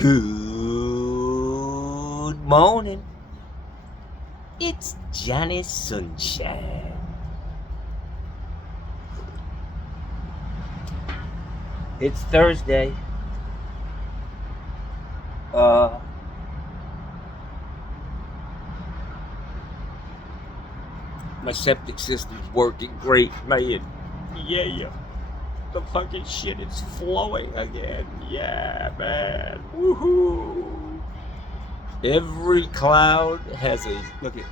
Good morning. It's Johnny Sunshine. It's Thursday. My septic system's working great, man. Yeah. The fucking shit is flowing again. Yeah, man. Woohoo. Every cloud has a look at.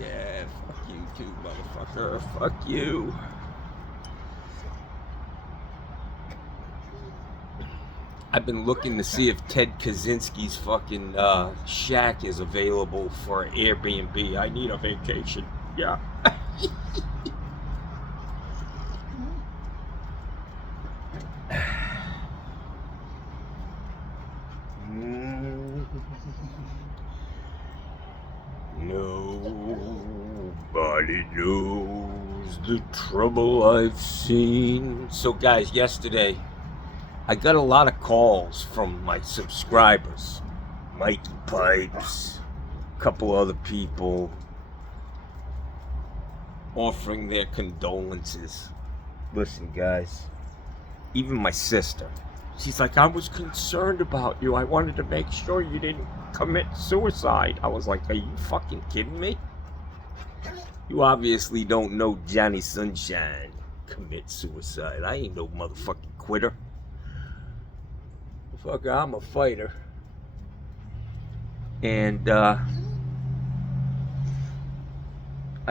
Yeah, fuck you too, motherfucker. Fuck you. I've been looking to see if Ted Kaczynski's fucking shack is available for Airbnb. I need a vacation. Yeah. Nobody knows the trouble I've seen. So, guys, yesterday I got a lot of calls from my subscribers. Mikey Pipes, a couple other people offering their condolences. Listen, guys, even my sister, she's like, I was concerned about you. I wanted to make sure you didn't commit suicide. I was like, are you fucking kidding me? You obviously don't know Johnny Sunshine commit suicide. I ain't no motherfucking quitter. Fucker, I'm a fighter. And I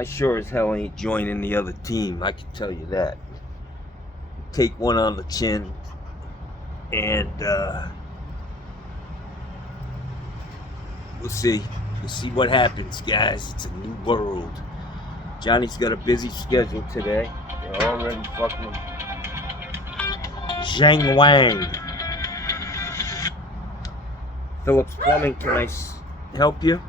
sure as hell ain't joining the other team, I can tell you that. Take one on the chin and we'll see. We'll see what happens, guys. It's a new world. Johnny's got a busy schedule today. They're already fucking Zhang Wang. Phillips Plumbing, can I help you?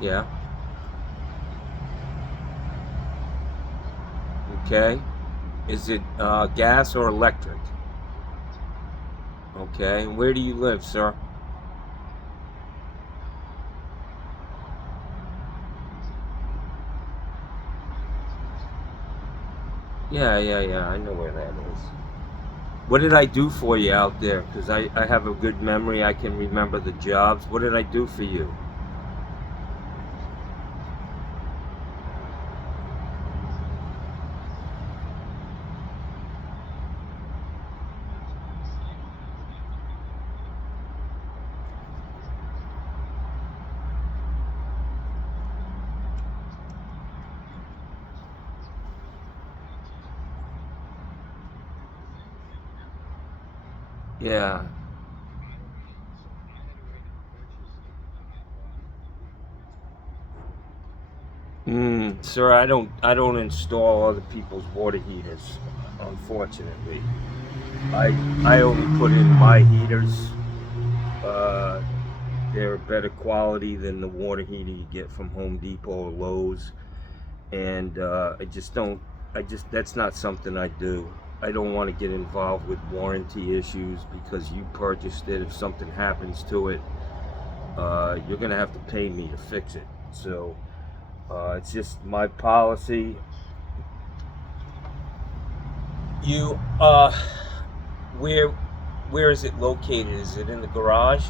Yeah. Okay. Is it gas or electric? Okay. Where do you live, sir? Yeah. I know where that is. What did I do for you out there? Because I have a good memory. I can remember the jobs. What did I do for you? Yeah. Sir, I don't install other people's water heaters, unfortunately. I only put in my heaters. They're better quality than the water heater you get from Home Depot or Lowe's, and that's not something I do. I don't want to get involved with warranty issues because you purchased it. If something happens to it, you're gonna have to pay me to fix it. So it's just my policy. You where where is it located? Is it in the garage?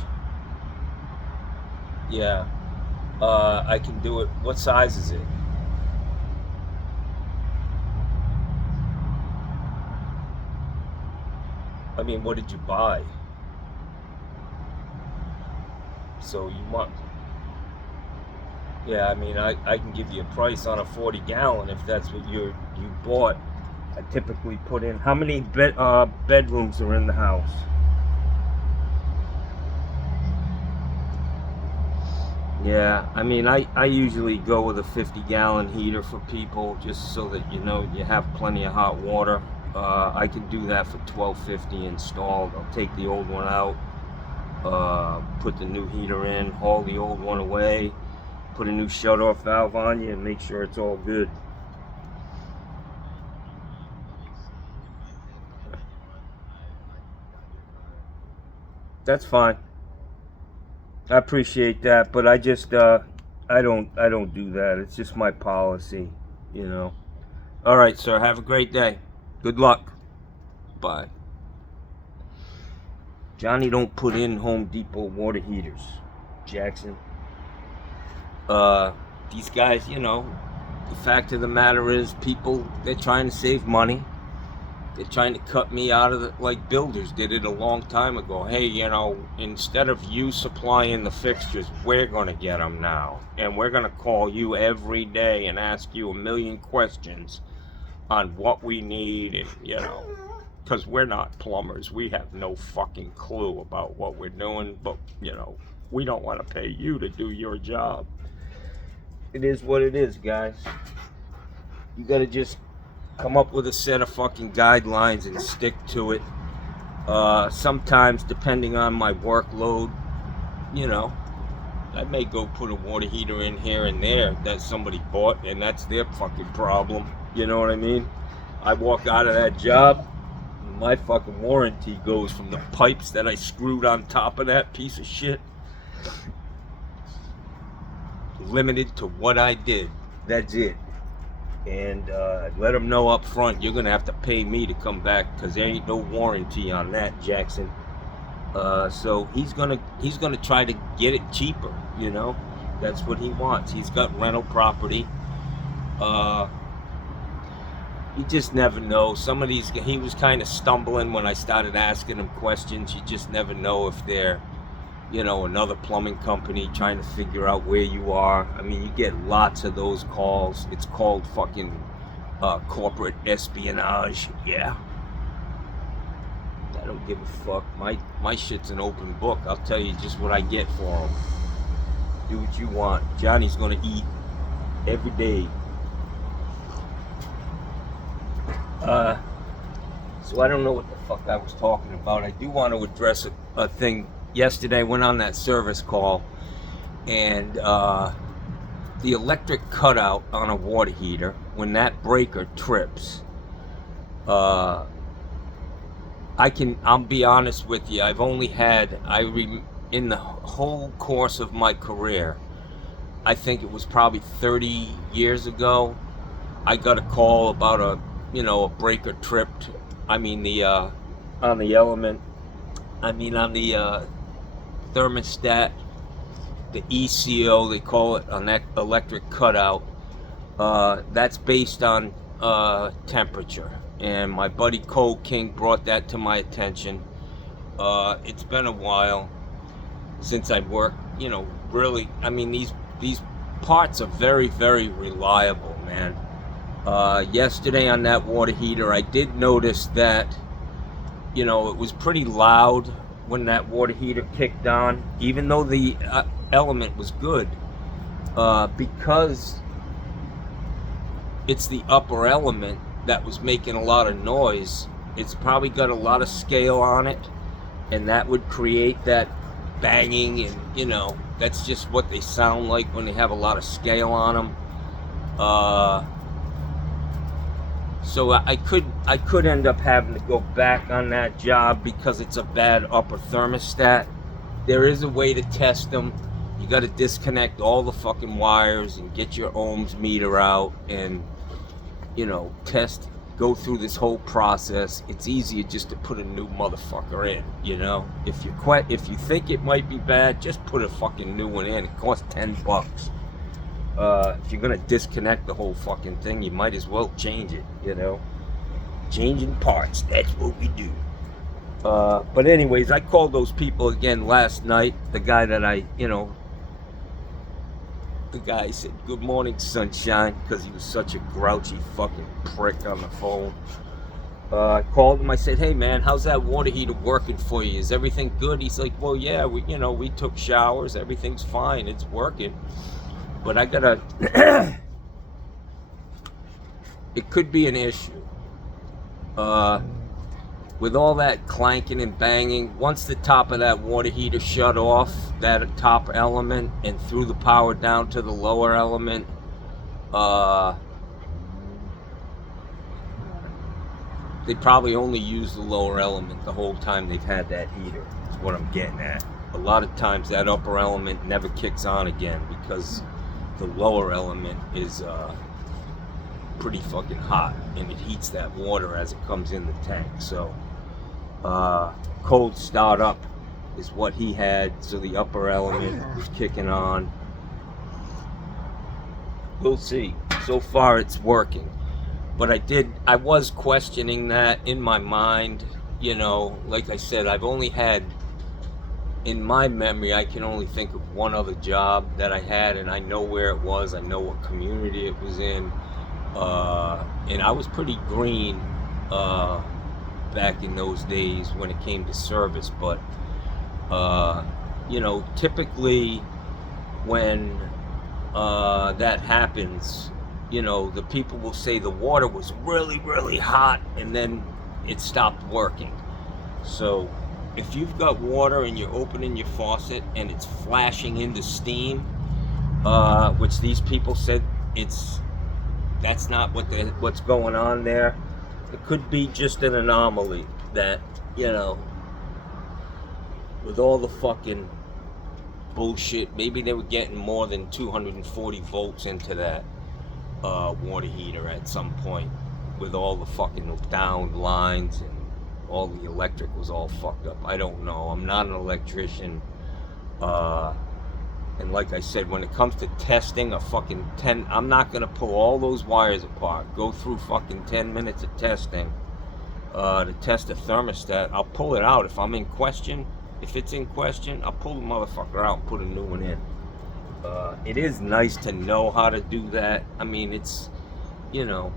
Yeah. I can do it. What size is it? I mean, what did you buy? So you want? Yeah, I mean, I can give you a price on a 40 gallon if that's what you bought. I typically put in how many bedrooms are in the house? Yeah, I mean, I usually go with a 50-gallon heater for people just so that you have plenty of hot water. I can do that for $12.50 installed. I'll take the old one out, put the new heater in, haul the old one away, put a new shut-off valve on you and make sure it's all good. That's fine. I appreciate that, but I just I don't do that. It's just my policy, you know. All right, sir. Have a great day. Good luck. Bye. Johnny don't put in Home Depot water heaters, Jackson. These guys, you know, the fact of the matter is, people, they're trying to save money. They're trying to cut me out of the, like builders did it a long time ago. Hey, you know, instead of you supplying the fixtures, we're going to get them now. And we're going to call you every day and ask you a million questions on what we need, and, you know, because we're not plumbers. We have no fucking clue about what we're doing, but, you know, we don't want to pay you to do your job. It is what it is, guys. You got to just come up with a set of fucking guidelines and stick to it. Sometimes, depending on my workload, you know, I may go put a water heater in here and there that somebody bought, and that's their fucking problem. You know what I mean? I walk out of that job, my fucking warranty goes from the pipes that I screwed on top of that piece of shit, limited to what I did. That's it. And let them know up front, you're gonna have to pay me to come back, because there ain't no warranty on that, Jackson. So he's gonna try to get it cheaper, you know. That's what he wants. He's got rental property. You just never know. Some of these, he was kind of stumbling when I started asking him questions. You just never know if they're, you know, another plumbing company trying to figure out where you are. I mean, you get lots of those calls. It's called fucking corporate espionage. Yeah. I don't give a fuck. My shit's an open book. I'll tell you just what I get for them. Do what you want. Johnny's gonna eat every day. So I don't know what the fuck I was talking about. I do want to address a thing. Yesterday I went on that service call, and the electric cutout on a water heater, when that breaker trips, I'll be honest with you, I've only had, in the whole course of my career, I think it was probably 30 years ago, I got a call about a breaker tripped. I mean, on the element, on the thermostat, the ECO, they call it, on that electric cutout. That's based on temperature. And my buddy Cole King brought that to my attention. It's been a while since I worked, you know, really. I mean, these parts are very, very reliable, man. Yesterday on that water heater, I did notice that, you know, it was pretty loud when that water heater kicked on, even though the element was good, because it's the upper element that was making a lot of noise. It's probably got a lot of scale on it, and that would create that banging, and, you know, that's just what they sound like when they have a lot of scale on them. So I could end up having to go back on that job because it's a bad upper thermostat. There is a way to test them. You got to disconnect all the fucking wires and get your ohms meter out, and, you know, go through this whole process. It's easier just to put a new motherfucker in, you know. If you think it might be bad, just put a fucking new one in. It costs $10. If you're gonna disconnect the whole fucking thing, you might as well change it, you know. Changing parts, that's what we do. But anyways, I called those people again last night. The guy that the guy said, "Good morning, sunshine," because he was such a grouchy fucking prick on the phone. I called him. I said, "Hey man, how's that water heater working for you? Is everything good?" He's like, "Well, yeah, we took showers. Everything's fine. It's working. But I gotta, it could be an issue. with all that clanking and banging, once the top of that water heater shut off, that top element, and threw the power down to the lower element, they probably only used the lower element the whole time they've had that heater, is what I'm getting at. A lot of times that upper element never kicks on again because the lower element is pretty fucking hot, and it heats that water as it comes in the tank. So cold start up is what he had, so the upper element was kicking on. We'll see. So far it's working, but I was questioning that in my mind. You know, like I said, I've only had, in my memory, I can only think of one other job that I had, and I know where it was, I know what community it was in, and I was pretty green back in those days when it came to service. But you know, typically when that happens, you know, the people will say the water was really, really hot and then it stopped working. So if you've got water and you're opening your faucet and it's flashing into steam, which these people said that's not what's going on there. It could be just an anomaly that, you know, with all the fucking bullshit, maybe they were getting more than 240 volts into that water heater at some point, with all the fucking downed lines and all the electric was all fucked up. I don't know. I'm not an electrician. And like I said, when it comes to testing a fucking I'm not gonna pull all those wires apart, go through fucking 10 minutes of testing to test a thermostat. I'll pull it out if I'm in question. If it's in question, I'll pull the motherfucker out and put a new one in. It is nice to know how to do that. I mean, it's, you know,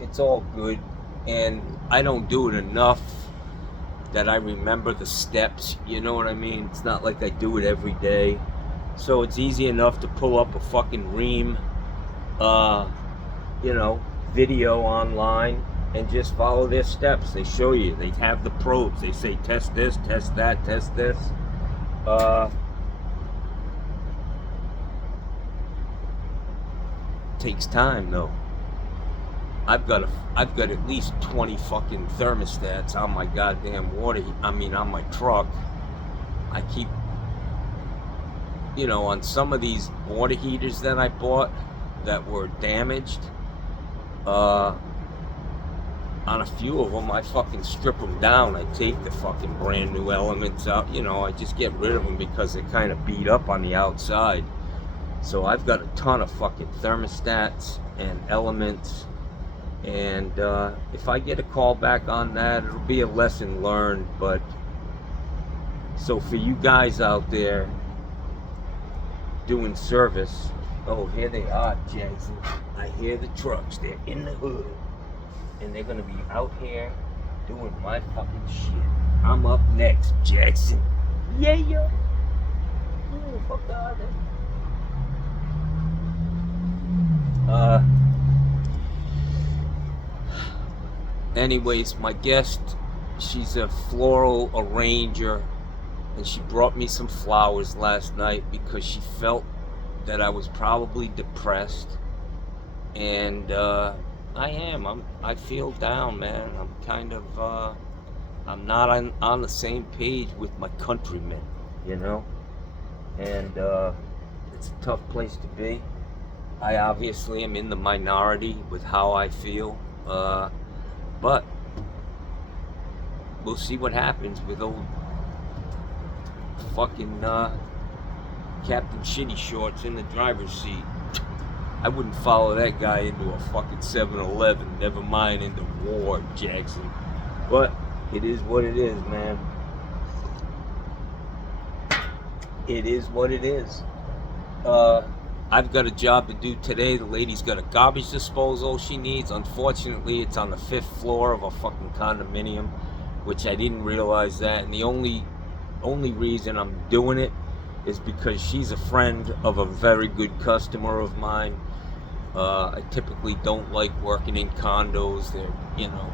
it's all good, and I don't do it enough that I remember the steps, you know what I mean? It's not like I do it every day. So it's easy enough to pull up a fucking Ream, you know, video online and just follow their steps. They show you. They have the probes. They say test this, test that, test this. Takes time though. I've got at least 20 fucking thermostats on my goddamn on my truck. I keep, you know, on some of these water heaters that I bought that were damaged, on a few of them I fucking strip them down. I take the fucking brand new elements out, you know, I just get rid of them because they're kind of beat up on the outside. So I've got a ton of fucking thermostats and elements, and if I get a call back on that, it'll be a lesson learned. But so for you guys out there doing service, oh, here they are, Jackson. I hear the trucks. They're in the hood, and they're gonna be out here doing my fucking shit. I'm up next, Jackson. Yeah, yo. Oh, fuck out there. Anyways, my guest, she's a floral arranger, and she brought me some flowers last night because she felt that I was probably depressed, and I feel down, man. I'm kind of I'm not on the same page with my countrymen, you know, and it's a tough place to be. I obviously am in the minority with how I feel, but we'll see what happens with old fucking Captain Shitty Shorts in the driver's seat. I wouldn't follow that guy into a fucking 7-Eleven, never mind into war, Jackson. But it is what it is, man. It is what it is. I've got a job to do today. The lady's got a garbage disposal she needs. Unfortunately, it's on the 5th floor of a fucking condominium, which I didn't realize that. And the only reason I'm doing it is because she's a friend of a very good customer of mine. I typically don't like working in condos. They're, you know,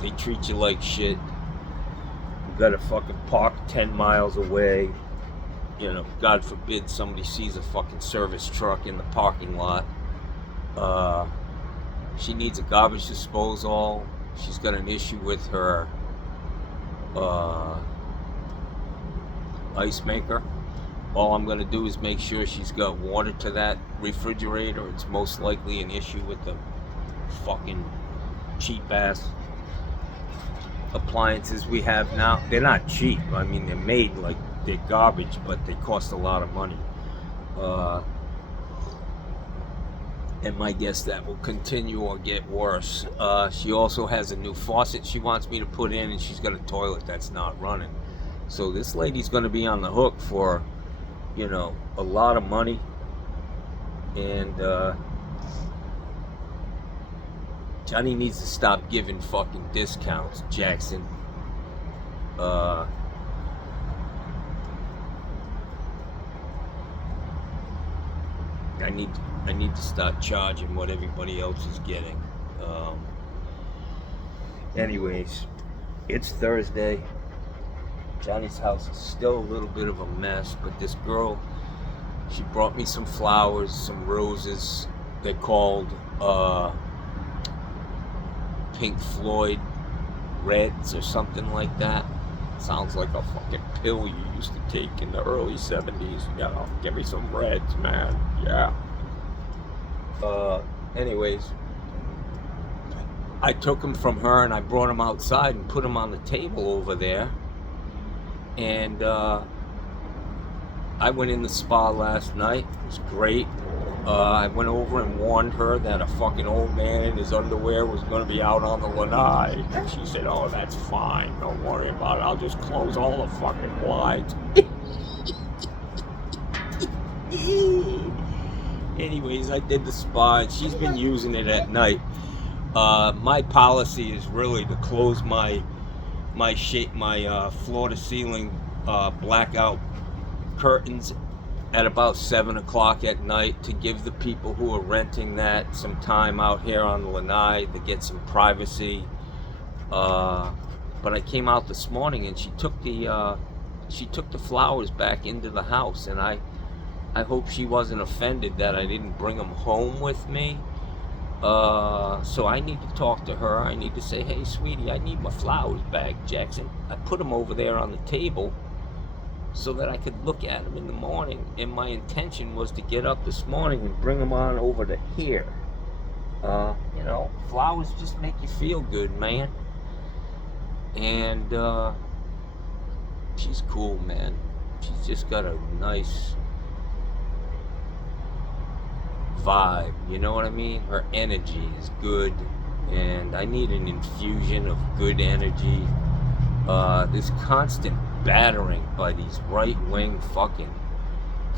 they treat you like shit. Gotta fucking park 10 miles away. You know, God forbid somebody sees a fucking service truck in the parking lot. She needs a garbage disposal. She's got an issue with her ice maker. All I'm gonna do is make sure she's got water to that refrigerator. It's most likely an issue with the fucking cheap ass appliances we have now. They're not cheap. I mean, they're made like they're garbage, but they cost a lot of money. And my guess that will continue or get worse. She also has a new faucet she wants me to put in, and she's got a toilet that's not running. So this lady's going to be on the hook for, you know, a lot of money. And Johnny needs to stop giving fucking discounts, Jackson. I need to start charging what everybody else is getting. Anyways, it's Thursday. Johnny's house is still a little bit of a mess, but this girl, she brought me some flowers, some roses. They're called Pink Floyd Reds or something like that. Sounds like a fucking pill you used to take in the early 70s. Yeah, give me some reds, man. Yeah. Anyways, I took them from her and I brought them outside and put them on the table over there. And I went in the spa last night. It was great. I went over and warned her that a fucking old man in his underwear was going to be out on the lanai. And she said, oh, that's fine. Don't worry about it. I'll just close all the fucking blinds. Anyways, I did the spa, and she's been using it at night. My policy is really to close my floor-to-ceiling blackout curtains at about 7 o'clock at night to give the people who are renting that some time out here on the lanai to get some privacy. But I came out this morning and she took the flowers back into the house, and I hope she wasn't offended that I didn't bring them home with me. So I need to talk to her. I need to say, hey, sweetie, I need my flowers back, Jackson. I put them over there on the table so that I could look at them in the morning. And my intention was to get up this morning and bring them on over to here. You know, flowers just make you feel good, man. And she's cool, man. She's just got a nice vibe, you know what I mean? Her energy is good, and I need an infusion of good energy. This constant battering by these right-wing fucking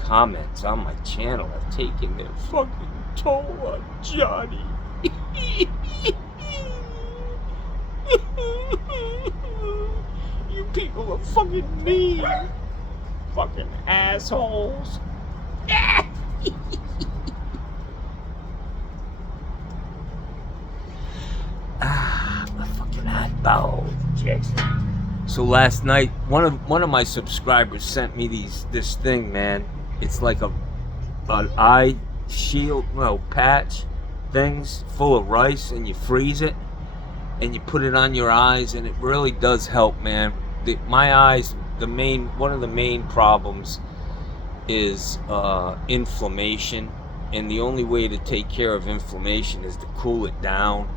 comments on my channel have taken their fucking toll on Johnny. You people are fucking mean. Fucking assholes. My fucking eyeballs, Jackson. So last night, one of my subscribers sent me this thing, man. It's like an eye shield, patch things full of rice, and you freeze it, and you put it on your eyes, and it really does help, man. My eyes, one of the main problems is inflammation, and the only way to take care of inflammation is to cool it down.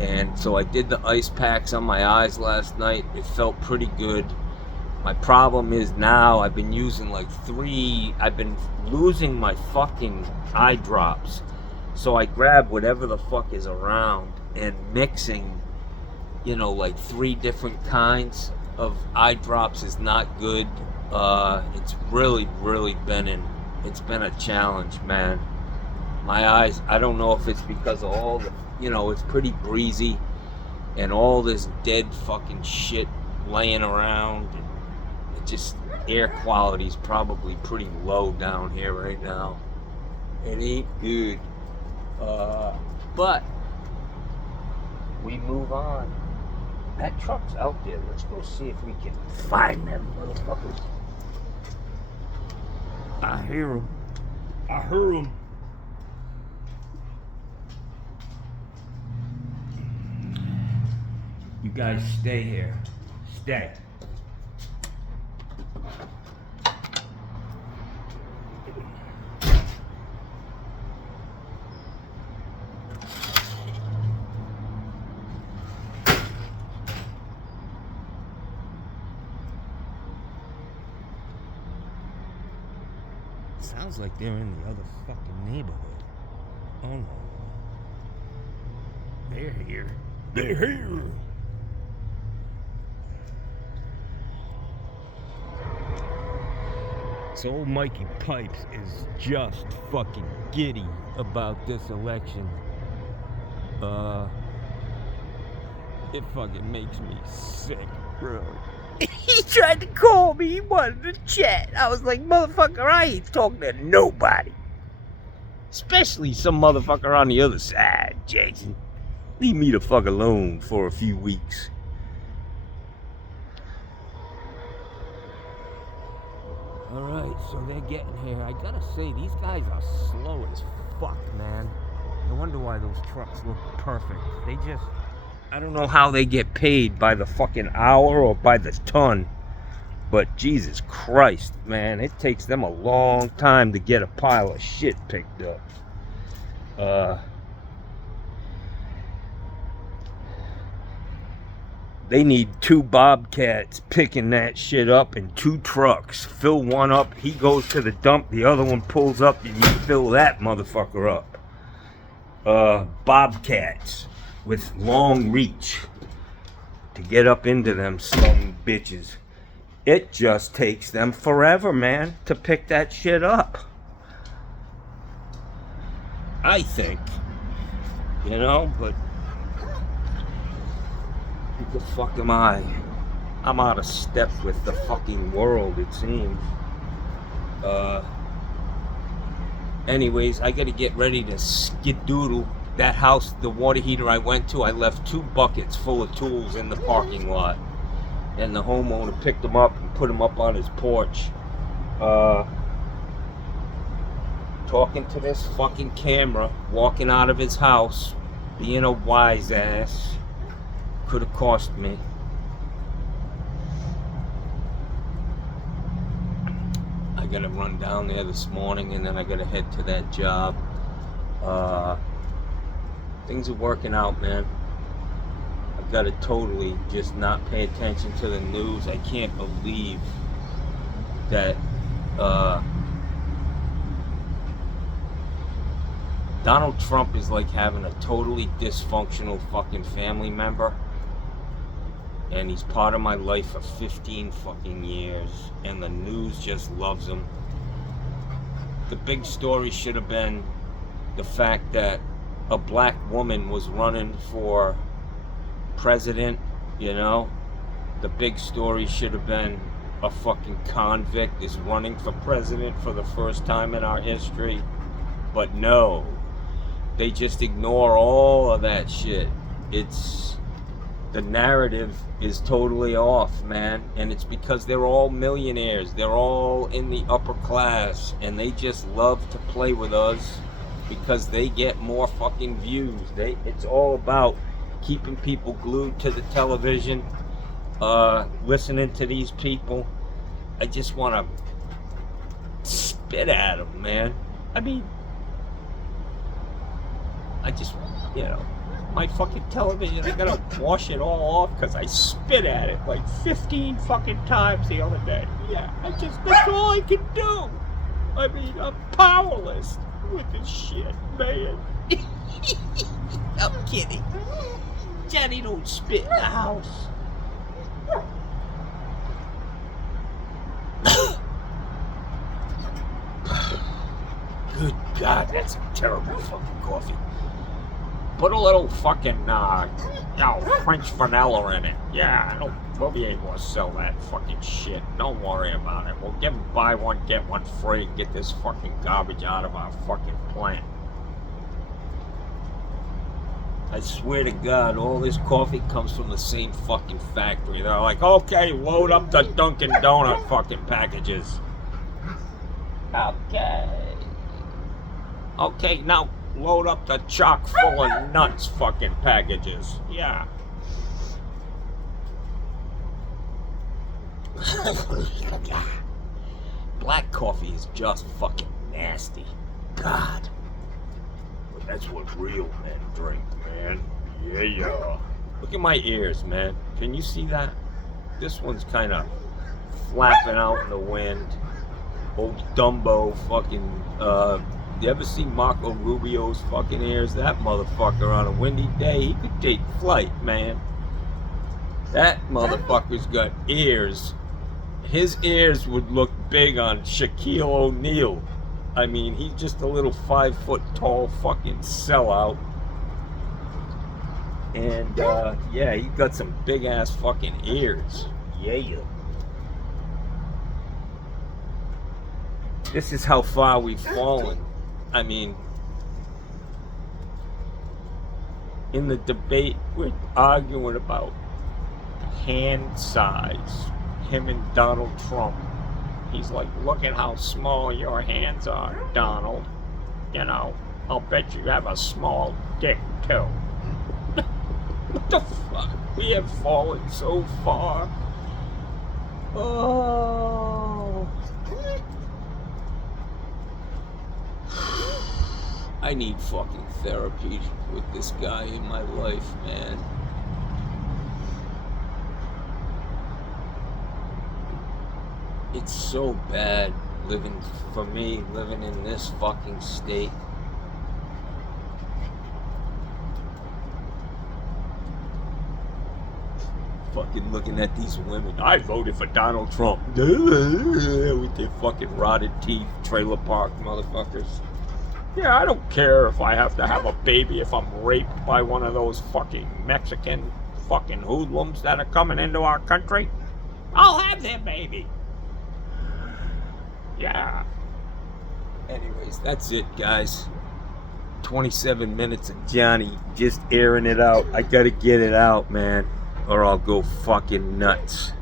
And so I did the ice packs on my eyes last night. It felt pretty good. My problem is now I've been using I've been losing my fucking eye drops. So I grab whatever the fuck is around and mixing, 3 different kinds of eye drops is not good. It's really been a challenge, man. My eyes, I don't know if it's because of all the, it's pretty breezy and all this dead fucking shit laying around. And it just, air quality is probably pretty low down here right now. It ain't good. But we move on. That truck's out there. Let's go see if we can find them motherfuckers. I hear them. I heard them. You guys stay here. Stay. Sounds like they're in the other fucking neighborhood. Oh no. They're here. They're here. So old Mikey Pipes is just fucking giddy about this election. It fucking makes me sick, bro. He tried to call me. He wanted to chat. I was like, motherfucker, I ain't talking to nobody. Especially some motherfucker on the other side, Jason. Leave me the fuck alone for a few weeks. Alright, so they're getting here. I gotta say, these guys are slow as fuck, man. No wonder why those trucks look perfect. They just... I don't know how they get paid, by the fucking hour or by the ton. But Jesus Christ, man, it takes them a long time to get a pile of shit picked up. They need 2 bobcats picking that shit up and 2 trucks. Fill one up, he goes to the dump, the other one pulls up, and you fill that motherfucker up. Bobcats with long reach to get up into them some bitches. It just takes them forever, man, to pick that shit up. I think. You know, but who the fuck am I? I'm out of step with the fucking world, it seems. Anyways, I gotta get ready to skedoodle. That house, the water heater I went to, I left 2 buckets full of tools in the parking lot. And the homeowner picked them up and put them up on his porch. Talking to this fucking camera, walking out of his house, being a wise ass. Could have cost me. I gotta run down there this morning and then I gotta head to that job. Things are working out, man. I've got to totally just not pay attention to the news. I can't believe that Donald Trump is like having a totally dysfunctional fucking family member. And he's part of my life for 15 fucking years. And the news just loves him. The big story should have been the fact that a black woman was running for president, you know? The big story should have been a fucking convict is running for president for the first time in our history. But no, they just ignore all of that shit. The narrative is totally off, man. And it's because they're all millionaires. They're all in the upper class. And they just love to play with us because they get more fucking views. It's all about keeping people glued to the television, listening to these people. I just want to spit at them, man. I mean, I just, you know, my fucking television, I gotta wash it all off because I spit at it like 15 fucking times the other day. Yeah, that's all I can do. I mean, I'm powerless with this shit, man. I'm kidding. Johnny don't spit in the house. Good God, that's a terrible fucking coffee. Put a little fucking, French vanilla in it. Yeah, we'll be able to sell that fucking shit. Don't worry about it. We'll buy one, get one free, and get this fucking garbage out of our fucking plant. I swear to God, all this coffee comes from the same fucking factory. They're like, okay, load up the Dunkin' Donut fucking packages. Okay, now load up the chock full of nuts fucking packages. Yeah. Black coffee is just fucking nasty. God. But that's what real men drink, man. Yeah. Look at my ears, man. Can you see that? This one's kind of flapping out in the wind. Old Dumbo fucking, you ever see Marco Rubio's fucking ears? That motherfucker on a windy day, he could take flight, man. That motherfucker's got ears. His ears would look big on Shaquille O'Neal. I mean, he's just a little 5 foot tall fucking sellout. And, yeah, he got some big ass fucking ears. Yeah. This is how far we've fallen. I mean, in the debate, we're arguing about hand size. Him and Donald Trump. He's like, look at how small your hands are, Donald. You know, I'll bet you have a small dick, too. What the fuck? We have fallen so far. Oh. I need fucking therapy with this guy in my life, man. It's so bad living in this fucking state. Fucking looking at these women. I voted for Donald Trump. With their fucking rotted teeth, trailer park motherfuckers. Yeah, I don't care if I have to have a baby if I'm raped by one of those fucking Mexican fucking hoodlums that are coming into our country. I'll have their baby. Yeah. Anyways, that's it, guys. 27 minutes of Johnny just airing it out. I gotta get it out, man, or I'll go fucking nuts.